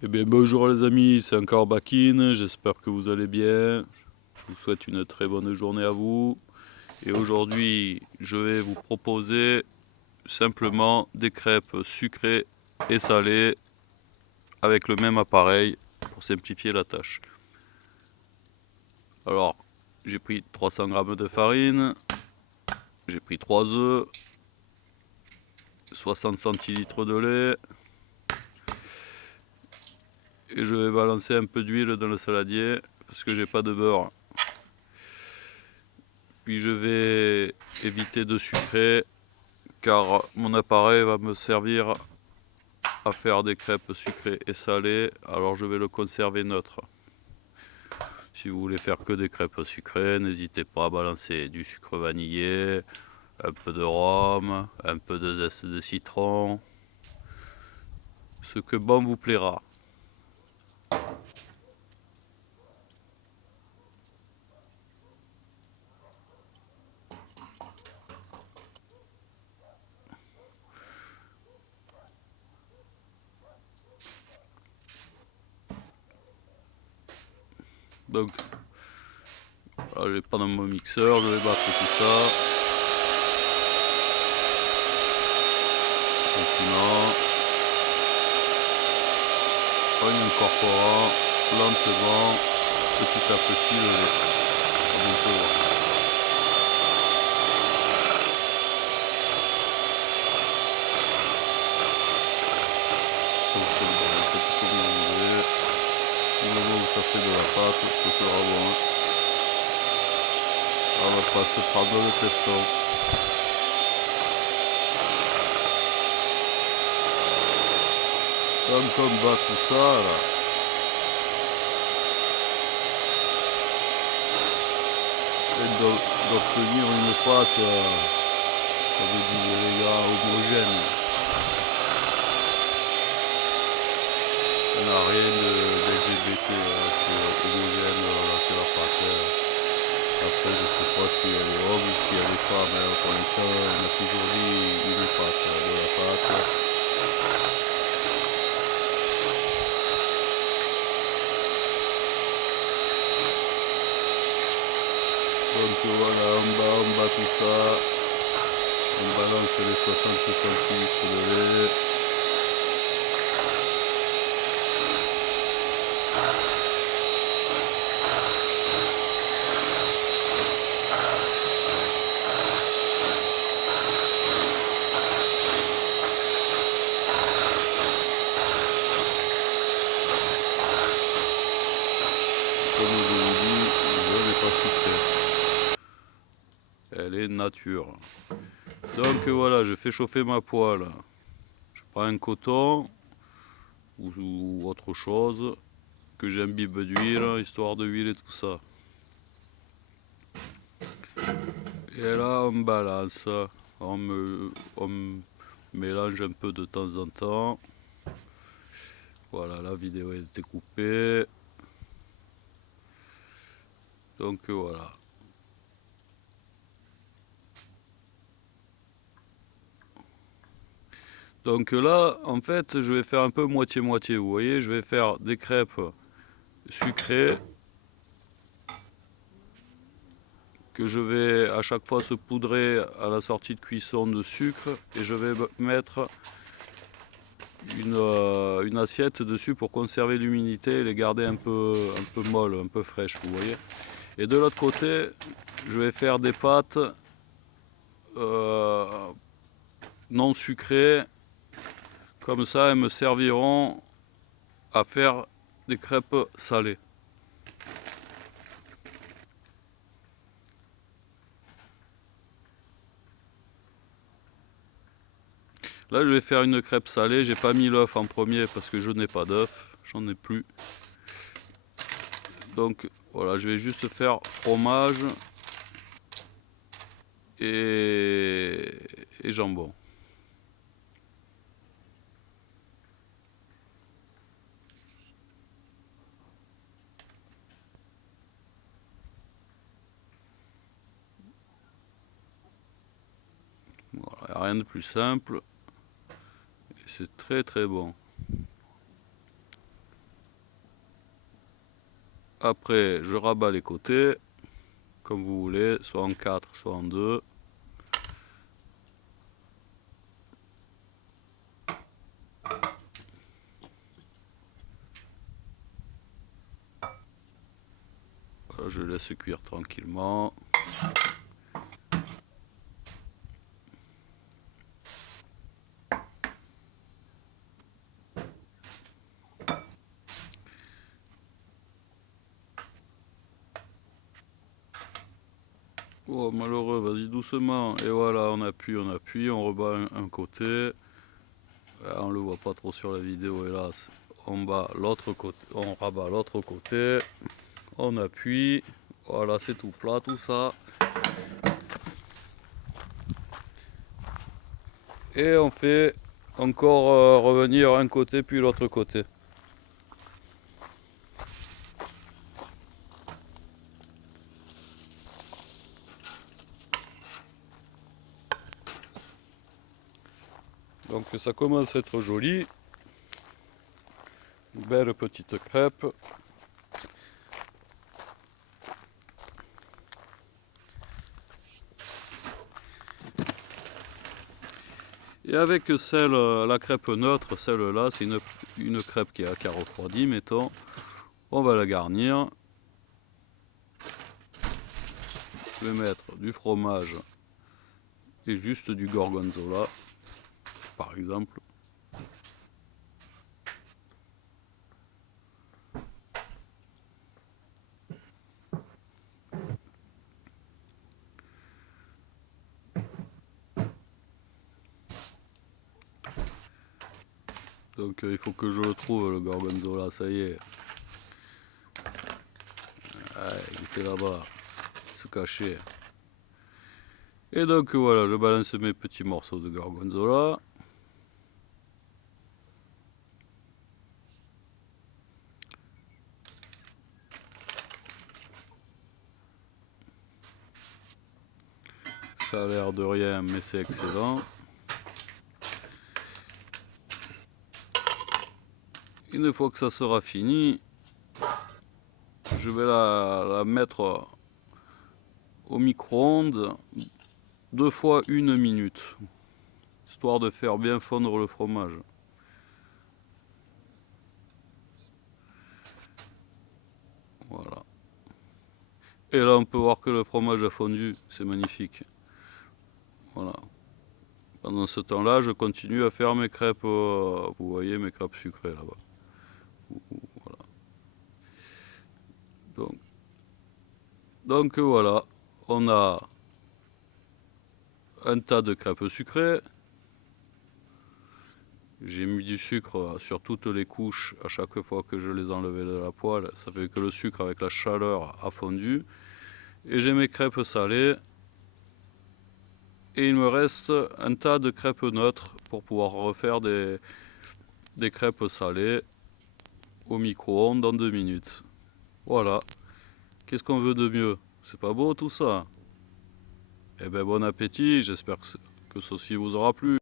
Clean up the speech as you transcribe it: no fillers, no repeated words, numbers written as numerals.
Eh bien bonjour les amis, c'est encore Bakin, j'espère que vous allez bien. Je vous souhaite une très bonne journée à vous. Et aujourd'hui, je vais vous proposer simplement des crêpes sucrées et salées avec le même appareil pour simplifier la tâche. Alors, j'ai pris 300 g de farine, j'ai pris 3 œufs, 60 centilitres de lait et je vais balancer un peu d'huile dans le saladier parce que j'ai pas de beurre. Puis je vais éviter de sucrer car mon appareil va me servir à faire des crêpes sucrées et salées, alors je vais le conserver neutre. Si vous voulez faire que des crêpes sucrées, n'hésitez pas à balancer du sucre vanillé, un peu de rhum, un peu de zeste de citron, ce que bon vous plaira. Donc, je vais prendre mon mixeur, je vais battre tout ça. Gentiment, en incorporant lentement, petit à petit le lait, comme on peut voir. Donc c'est bon, un petit peu mélangé. Du moment où ça fait de la pâte, ça sera bon. On va pas se prendre le teston. Donc on bat tout ça là. Et d'obtenir une pâte, comme disent les gars, homogène. Ça n'a rien d'LGBT, c'est homogène, voilà, c'est la pâte. Après je sais pas si elle est homme ou si elle est femme, pour l'instant on a toujours dit une pâte, de la pâte. Donc voilà, on bat tout ça, on balance les 60 centilitres de lait. Comme je vous dis, je n'ai pas sucré. Elle est nature. Donc voilà, je fais chauffer ma poêle. Je prends un coton ou autre chose que j'imbibe d'huile, histoire de huiler tout ça. Et là, on balance, on mélange un peu de temps en temps. Voilà, la vidéo a été coupée. Donc voilà. Donc là, en fait, je vais faire un peu moitié-moitié. Vous voyez, je vais faire des crêpes sucrées que je vais à chaque fois saupoudrer à la sortie de cuisson de sucre et je vais mettre une assiette dessus pour conserver l'humidité et les garder un peu molles, un peu fraîches, vous voyez. Et de l'autre côté, je vais faire des pâtes non sucrées, comme ça elles me serviront à faire des crêpes salées. Là je vais faire une crêpe salée, j'ai pas mis l'œuf en premier parce que je n'ai pas d'œuf, j'en ai plus. Donc voilà, je vais juste faire fromage et jambon. Voilà, rien de plus simple. Et c'est très très bon. Après, je rabats les côtés, comme vous voulez, soit en 4, soit en 2. Voilà, je laisse cuire tranquillement. Oh malheureux, vas-y doucement. Et voilà, on appuie, on rebat un côté. On le voit pas trop sur la vidéo, hélas. On bat l'autre côté, on rabat l'autre côté. On appuie. Voilà, c'est tout plat tout ça. Et on fait encore revenir un côté puis l'autre côté. Donc ça commence à être joli. Une belle petite crêpe. Et avec celle, la crêpe neutre, celle-là, c'est une crêpe qui a refroidi, mettons. On va la garnir. Je vais mettre du fromage et juste du gorgonzola, par exemple. Donc il faut que je le trouve, le gorgonzola, ça y est. Il était là-bas, il se cachait. Et donc voilà, je balance mes petits morceaux de gorgonzola. Ça a l'air de rien, mais c'est excellent. Une fois que ça sera fini, je vais la mettre au micro-ondes 2 fois 1 minute, histoire de faire bien fondre le fromage. Voilà. Et là, on peut voir que le fromage a fondu, c'est magnifique. Voilà. Pendant ce temps-là, je continue à faire mes crêpes, vous voyez, mes crêpes sucrées là-bas. Voilà. Donc voilà, on a un tas de crêpes sucrées. J'ai mis du sucre sur toutes les couches à chaque fois que je les enlevais de la poêle. Ça fait que le sucre avec la chaleur a fondu. Et j'ai mes crêpes salées. Et il me reste un tas de crêpes neutres pour pouvoir refaire des crêpes salées au micro-ondes dans 2 minutes. Voilà. Qu'est-ce qu'on veut de mieux? C'est pas beau tout ça? Eh ben bon appétit, j'espère que ceci vous aura plu.